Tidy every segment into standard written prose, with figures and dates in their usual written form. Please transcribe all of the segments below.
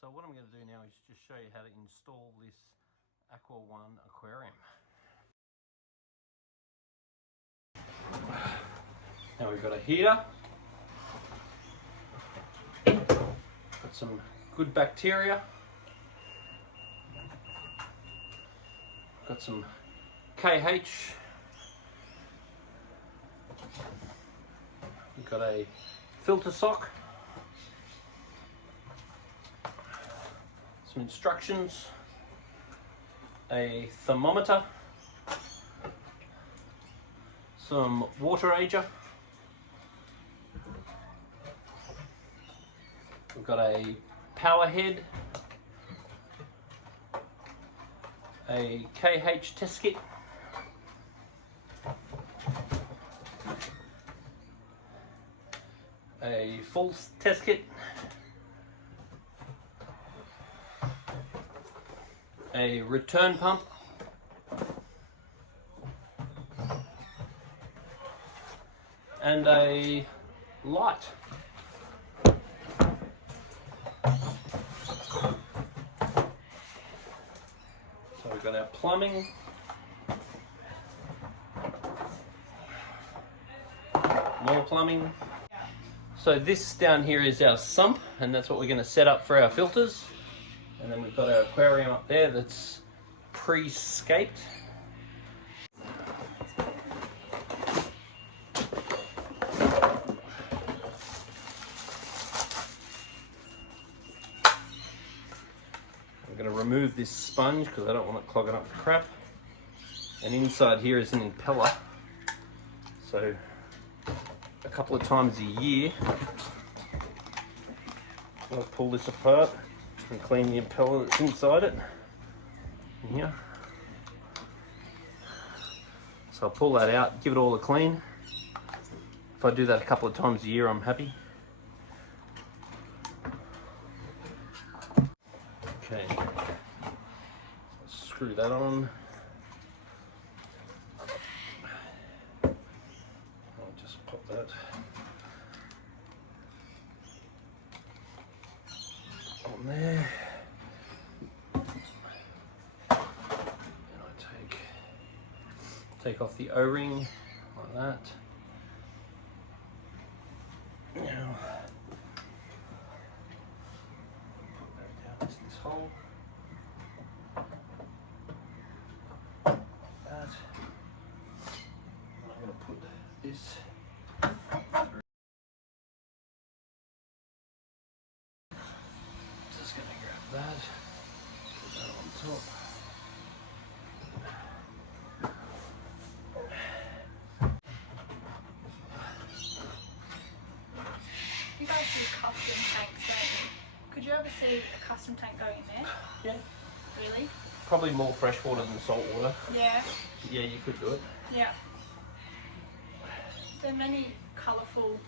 So what I'm going to do now is just show you how to install this Aqua One aquarium. Now we've got a heater, got some good bacteria, got some KH, we've got a filter sock, some instructions, a thermometer, some water ager, we've got a power head, a KH test kit, a full test kit, a return pump, and a light. So we've got our plumbing, more plumbing. So this down here is our sump, and that's what we're going to set up for our filters. And then we've got our aquarium up there that's pre-scaped. I'm going to remove this sponge because I don't want it clogging up the crap. And inside here is an impeller. So a couple of times a year I'll pull this apart and clean the impeller that's inside it. Here. So I'll pull that out, give it all a clean. If I do that a couple of times a year, I'm happy. Okay, let's screw that on. I'll just pop that on there. And I take off the O-ring like that. Now put that down into this hole. Like that. And I'm going to put this through. Just going to grab that, put that on top. You guys do custom tanks, don't you? Could you ever see a custom tank going in there? Yeah. Really? Probably more freshwater than saltwater. Yeah. Yeah, you could do it. Yeah. Is there many colourful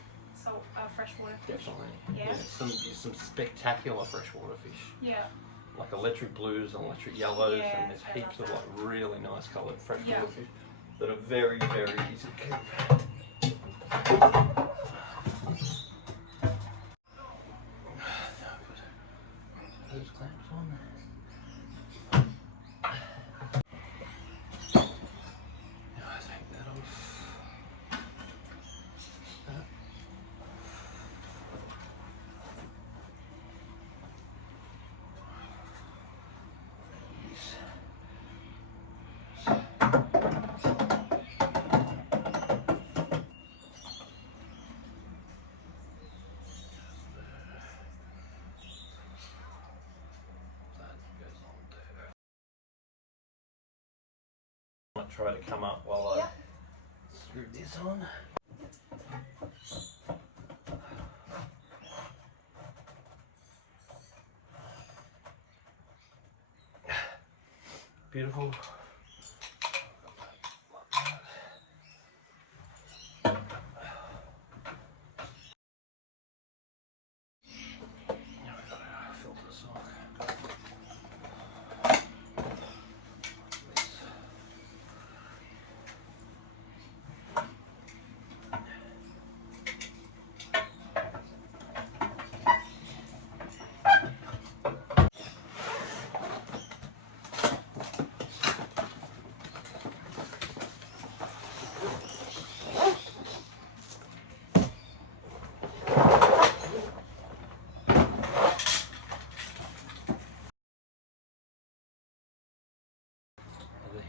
freshwater fish? Definitely. Yeah. Some spectacular freshwater fish. Yeah. Like electric blues and electric yellows, Yeah, and there's I heaps love of that. like really nice coloured freshwater Yeah. fish that are very, very easy to keep. Those clamps on. Now I take that off. That. I might try to come up while I screw this on. Beautiful. Now we've got our filter sock.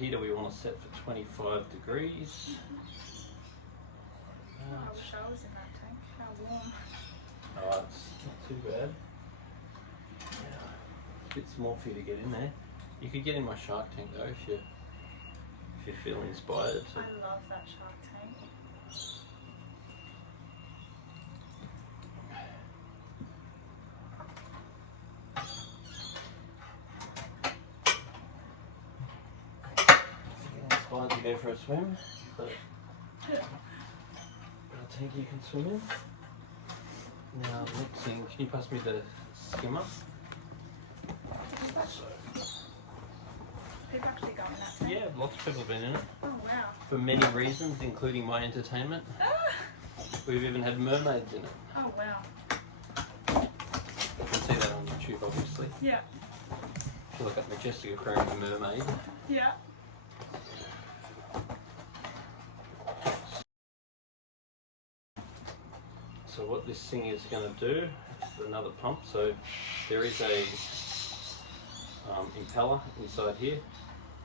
heater we want to set for 25 degrees. I wish I was in that tank. How warm. Oh, it's not too bad. Yeah, bit small for you to get in there. You could get in my shark tank though if you feel inspired. I love that shark tank. Inspired to go for a swim, but a tank you can swim in. Now, next thing, can you pass me the skimmer? People actually go in that tank? Yeah, lots of people have been in it. Oh wow. For many reasons, including my entertainment. We've even had mermaids in it. Oh wow. You can see that on YouTube, obviously. Yeah. If you look at Majestic Aquarium, the mermaid. Yeah. So what this thing is going to do, it's another pump. So there is a impeller inside here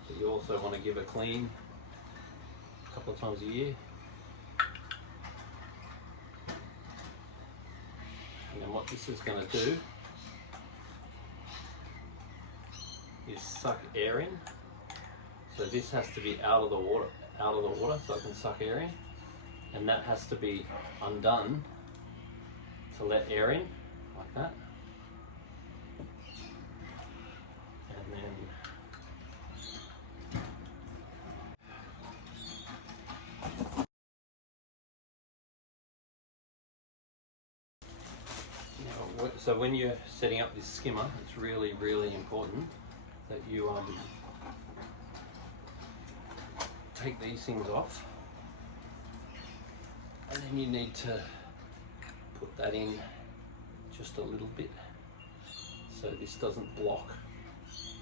that you also want to give a clean a couple of times a year. And then what this is going to do is suck air in. So this has to be out of the water, so I can suck air in, and that has to be undone to let air in, like that. And then now, so when you're setting up this skimmer, it's really, really important that you take these things off, and then you need to put that in just a little bit so this doesn't block. So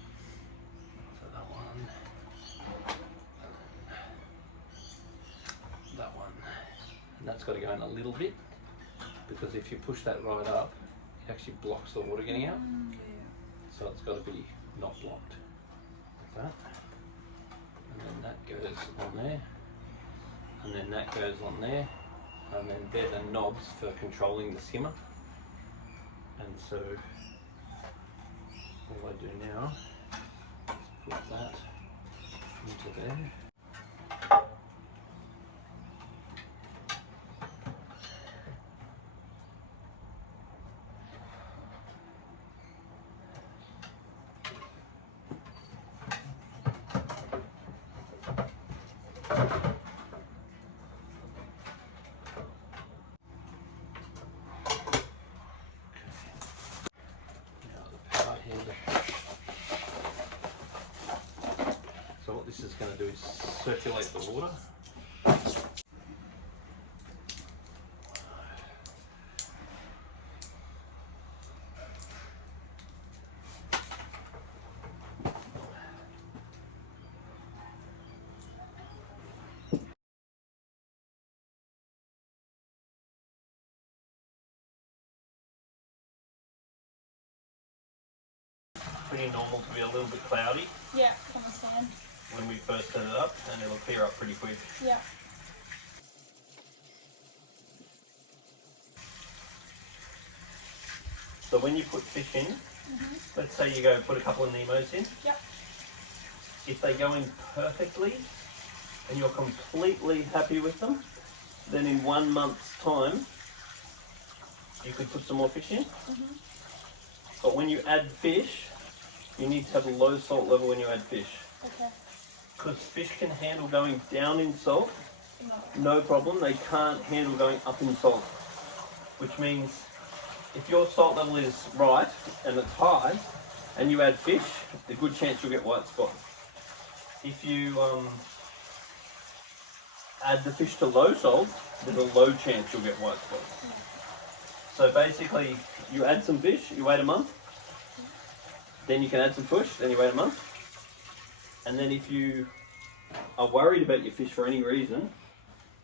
that one, and that's got to go in a little bit, because if you push that right up, it actually blocks the water getting out. So it's got to be not blocked, like that. And then that goes on there, and then that goes on there. And then they're the knobs for controlling the skimmer. And so all I do now is put that into there. So what this is going to do is circulate the water. Pretty normal to be a little bit cloudy. Yeah, understand. When we first set it up, and it'll clear up pretty quick. Yeah. So when you put fish in, let's say you go put a couple of Nemos in. Yep. If they go in perfectly and you're completely happy with them, then in 1 month's time you could put some more fish in. But when you add fish, you need to have a low salt level when you add fish. Okay. Because fish can handle going down in salt, no problem. They can't handle going up in salt. Which means if your salt level is right and it's high, and you add fish, there's a good chance you'll get white spot. If you add the fish to low salt, there's a low chance you'll get white spot. So basically, you add some fish, you wait a month, then you can add some fish, then you wait a month, and then if you are worried about your fish for any reason,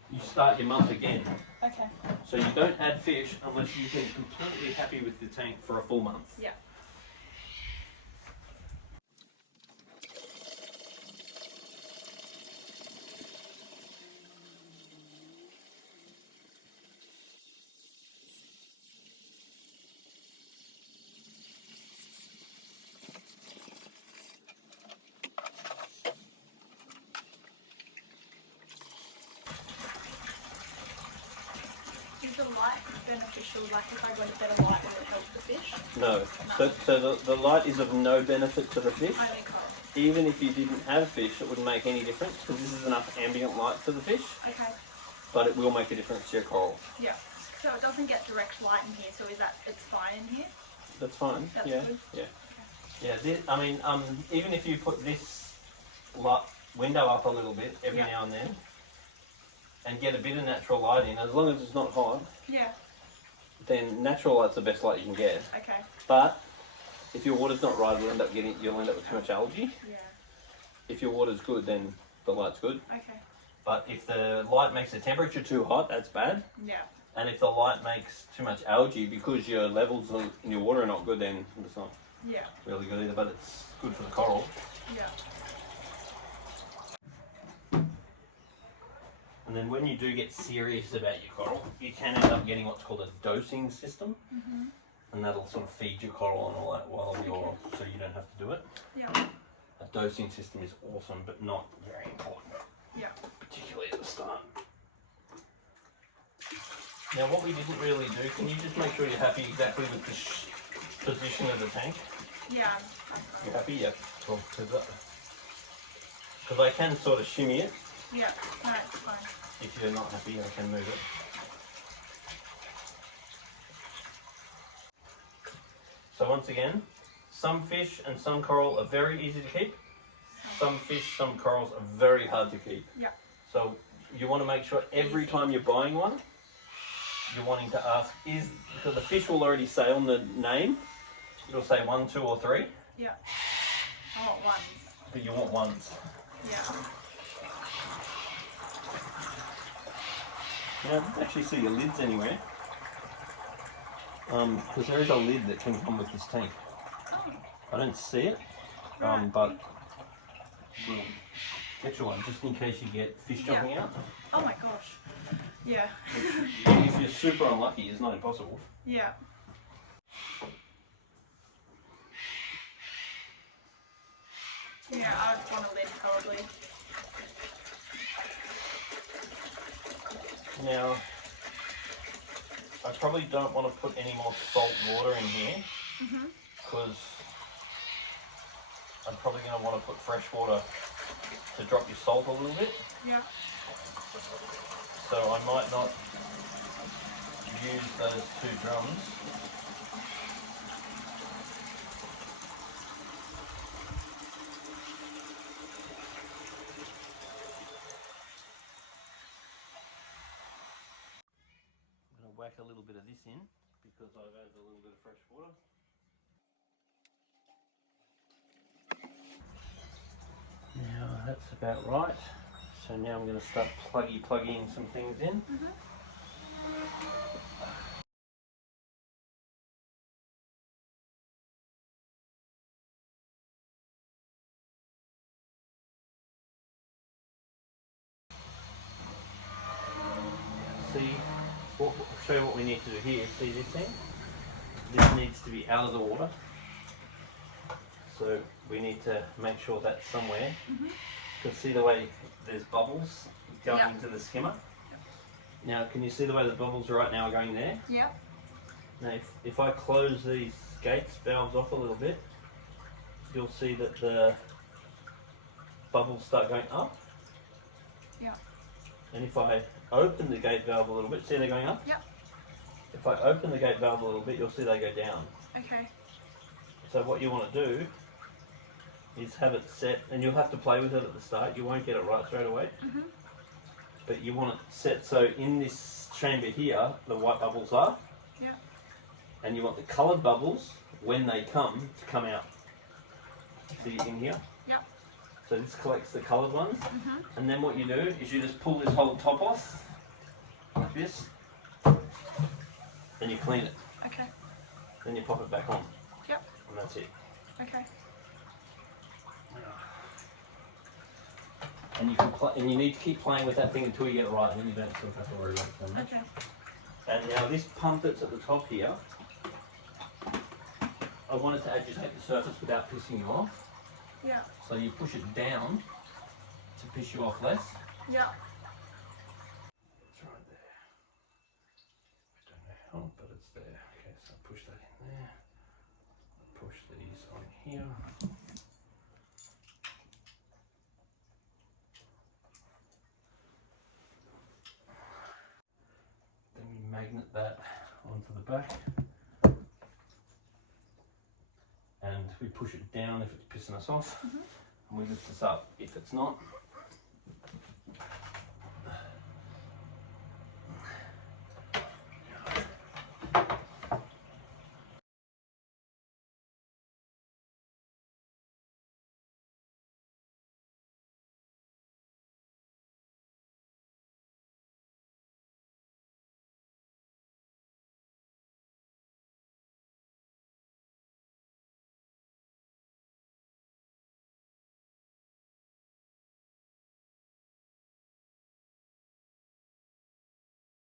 you start your month again. Okay. So you don't add fish unless you've been completely happy with the tank for a full month. Yeah. beneficial? Like if I got a better light, will it help the fish? No. So the light is of no benefit to the fish. Only coral. Even if you didn't have fish, it wouldn't make any difference because this is enough ambient light for the fish. Okay. But it will make a difference to your coral. Yeah. So it doesn't get direct light in here. So is that it's fine in here? That's fine. That's yeah. good. Yeah. Yeah. I mean, even if you put this window up a little bit every now and then, and get a bit of natural light in, as long as it's not hot. Yeah. Then natural light's the best light you can get. Okay. But if your water's not right, you'll end up with too much algae. Yeah. If your water's good, then the light's good. Okay. But if the light makes the temperature too hot, that's bad. Yeah. And if the light makes too much algae because your levels in your water are not good, then it's not really good either. But it's good for the coral. Yeah. And then when you do get serious about your coral, you can end up getting what's called a dosing system. And that'll sort of feed your coral and all that while so you don't have to do it. Yeah. A dosing system is awesome, but not very important. Yeah. Particularly at the start. Now what we didn't really do, can you just make sure you're happy exactly with the position of the tank? Yeah. You're happy? Yep. Cool. Because I can sort of shimmy it. Yeah. No, it's fine. If you're not happy, I can move it. So once again, some fish and some coral are very easy to keep. Some fish, some corals are very hard to keep. Yeah. So you want to make sure every time you're buying one, you're wanting to ask, because the fish will already say on the name, it'll say 1, 2 or 3. Yeah. I want ones. But you want ones. Yeah. Now, I don't actually see your lids anywhere. Because there is a lid that can come with this tank. Oh. I don't see it, Right. but we'll get you one just in case you get fish jumping out. Oh my gosh. Yeah. If you're super unlucky, it's not impossible. Yeah. Yeah, I'd want a lid probably. Now, I probably don't want to put any more salt water in here because I'm probably going to want to put fresh water to drop your salt a little bit. Yeah. So I might not use those 2 drums. I'm going to whack a little bit of this in because I've added a little bit of fresh water. Now that's about right. So now I'm going to start plugging some things in. See, I'll show you what we need to do here. See this thing? This needs to be out of the water. So we need to make sure that's somewhere. You can see the way there's bubbles going into the skimmer. Now, can you see the way the bubbles right now are going there? Yeah. Now, if I close these gates, valves off a little bit, you'll see that the bubbles start going up. Yeah. And if I open the gate valve a little bit, see they're going up? Yeah. If I open the gate valve a little bit, you'll see they go down. Okay. So what you want to do is have it set, and you'll have to play with it at the start. You won't get it right straight away. But you want it set so in this chamber here, the white bubbles are. Yeah. And you want the coloured bubbles, when they come, to come out. See in here? Yep. So this collects the coloured ones. And then what you do is you just pull this whole top off, like this, and you clean it. Okay. Then you pop it back on. Yep. And that's it. Okay. And you can and you need to keep playing with that thing until you get it right, and then you don't sort of have to worry about it so much. Okay. And now this pump that's at the top here, I want it to agitate the surface without pissing you off. Yeah. So you push it down to piss you off less. Yeah. It's right there. I don't know how here. Then we magnet that onto the back. And we push it down if it's pissing us off. And we lift this up if it's not.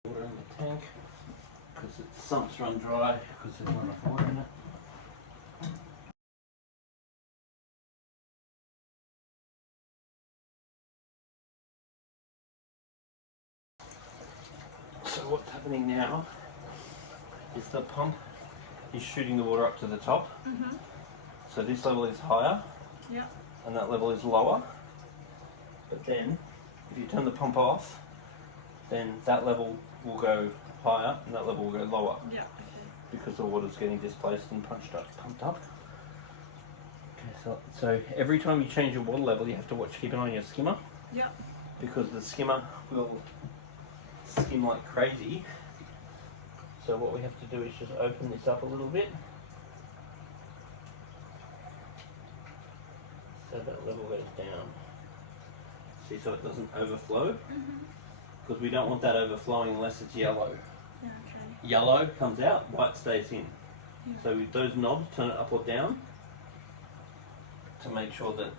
Water in the tank because the sumps run dry because there's not enough water in it. So what's happening now is the pump is shooting the water up to the top. So this level is higher and that level is lower. But then if you turn the pump off, then that level will go higher and that level will go lower. Yeah. Because the water's getting displaced and pumped up. Okay, so every time you change your water level, you have to keep an eye on your skimmer. Yeah. Because the skimmer will skim like crazy. So what we have to do is just open this up a little bit. So that level goes down. See, so it doesn't overflow. Because we don't want that overflowing unless it's yellow. Yeah, okay. Yellow comes out, white stays in. So with those knobs, turn it up or down to make sure that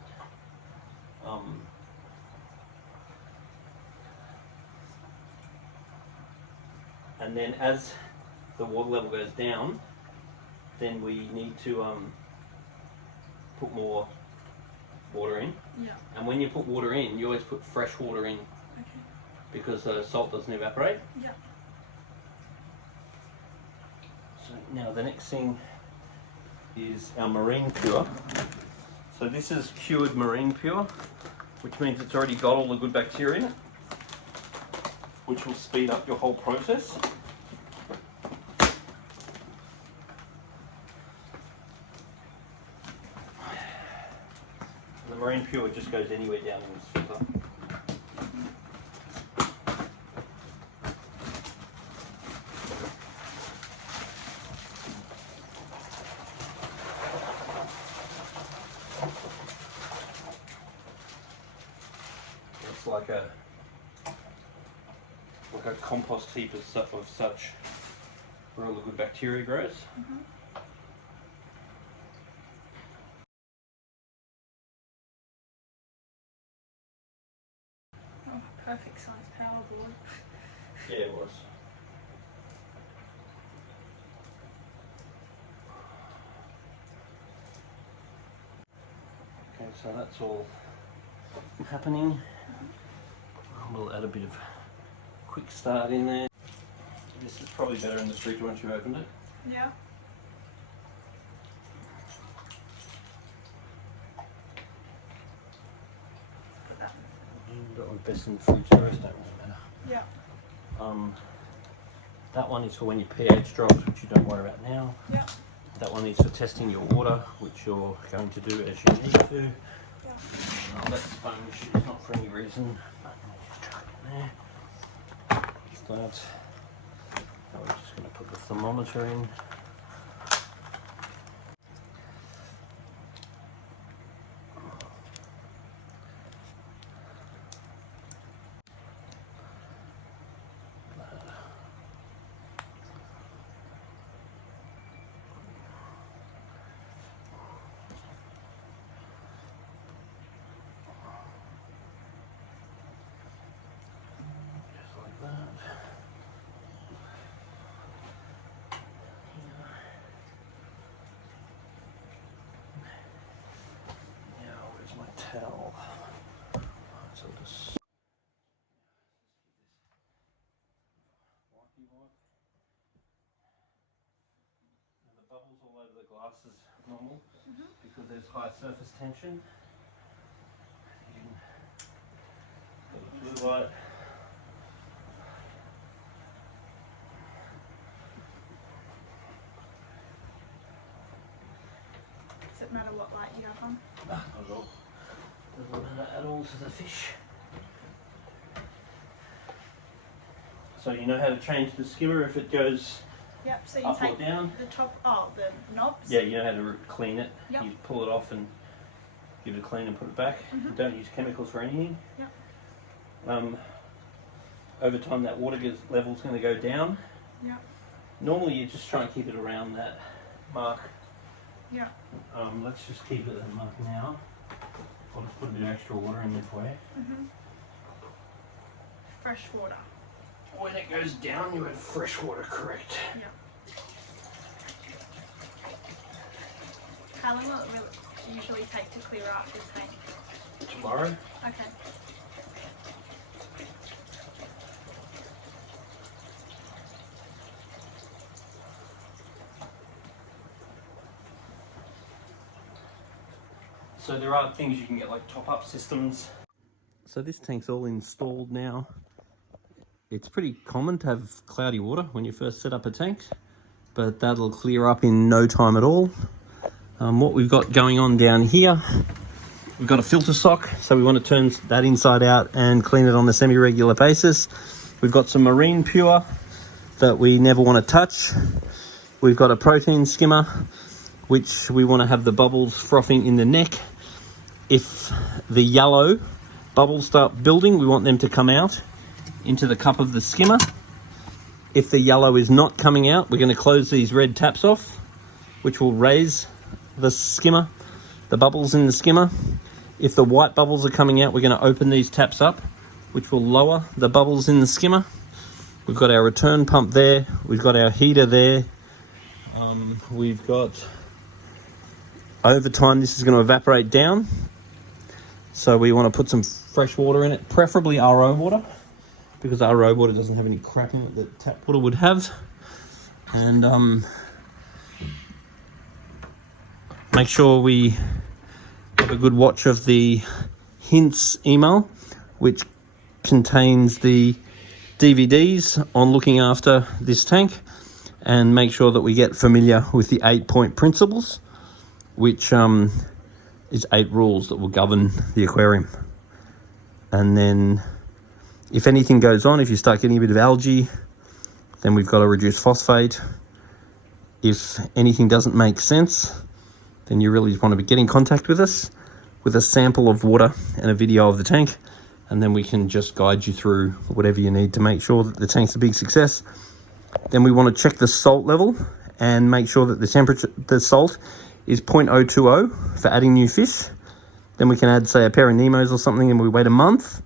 and then as the water level goes down, then we need to put more water in. Yeah. And when you put water in, you always put fresh water in. Okay. Because the salt doesn't evaporate. Yeah. So now the next thing is our marine pure. So this is cured marine pure, which means it's already got all the good bacteria in it, which will speed up your whole process. The marine pure just goes anywhere down in this filter. It's like a compost heap of such where all the good bacteria grows. Oh, perfect size power board. Yeah, it was. Okay, so that's all happening. We'll add a bit of quick start in there. This is probably better in the fridge once you've opened it. Yeah. Put that. Got my best in the fridge, the rest don't really matter. Yeah. That one is for when your pH drops, which you don't worry about now. Yeah. That one is for testing your water, which you're going to do as you need to. Yeah. That sponge is not for any reason, but just chuck it in there. Just that. Now we're just going to put the thermometer in. Towel. So just wipey wipe. And the bubbles all over the glasses normal because there's high surface tension. You can put a blue light. Does it matter what light you have on? No, not at all. Doesn't matter at all to the fish. So you know how to change the skimmer if it goes Yep, so you up or take down? the top, the knobs? Yeah, you know how to clean it. Yep. You pull it off and give it a clean and put it back. Don't use chemicals for anything. Yep. Over time that water level is going to go down. Yep. Normally you just try and keep it around that mark. Yep. Let's just keep it at that mark now. I'll just put a bit of extra water in this way. Fresh water. When it goes down, you add fresh water, correct? Yep. How long will it usually take to clear out this tank? Tomorrow. Okay. So there are things you can get like top-up systems. So this tank's all installed now. It's pretty common to have cloudy water when you first set up a tank, but that'll clear up in no time at all. What we've got going on down here, we've got a filter sock, so we want to turn that inside out and clean it on a semi-regular basis. We've got some marine pure that we never want to touch. We've got a protein skimmer, which we want to have the bubbles frothing in the neck. If the yellow bubbles start building, we want them to come out into the cup of the skimmer. If the yellow is not coming out, we're going to close these red taps off, which will raise the skimmer, the bubbles in the skimmer. If the white bubbles are coming out, we're going to open these taps up, which will lower the bubbles in the skimmer. We've got our return pump there. We've got our heater there. We've got, over time, this is going to evaporate down. So we want to put some fresh water in it, preferably RO water, because RO water doesn't have any crap in it that tap water would have. And make sure we have a good watch of the hints email, which contains the DVDs on looking after this tank, and make sure that we get familiar with the 8-point principles, which is 8 rules that will govern the aquarium. And then if anything goes on, if you start getting a bit of algae, then we've got to reduce phosphate. If anything doesn't make sense, then you really want to get in contact with us with a sample of water and a video of the tank, and then we can just guide you through whatever you need to make sure that the tank's a big success. Then we want to check the salt level and make sure that the salt is 0.020 for adding new fish. Then we can add, say, a pair of Nemos or something, and we wait a month.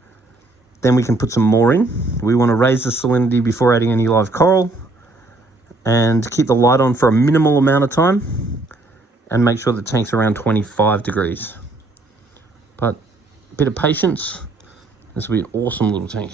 Then we can put some more in. We want to raise the salinity before adding any live coral, and keep the light on for a minimal amount of time, and make sure the tank's around 25 degrees. But a bit of patience, this will be an awesome little tank.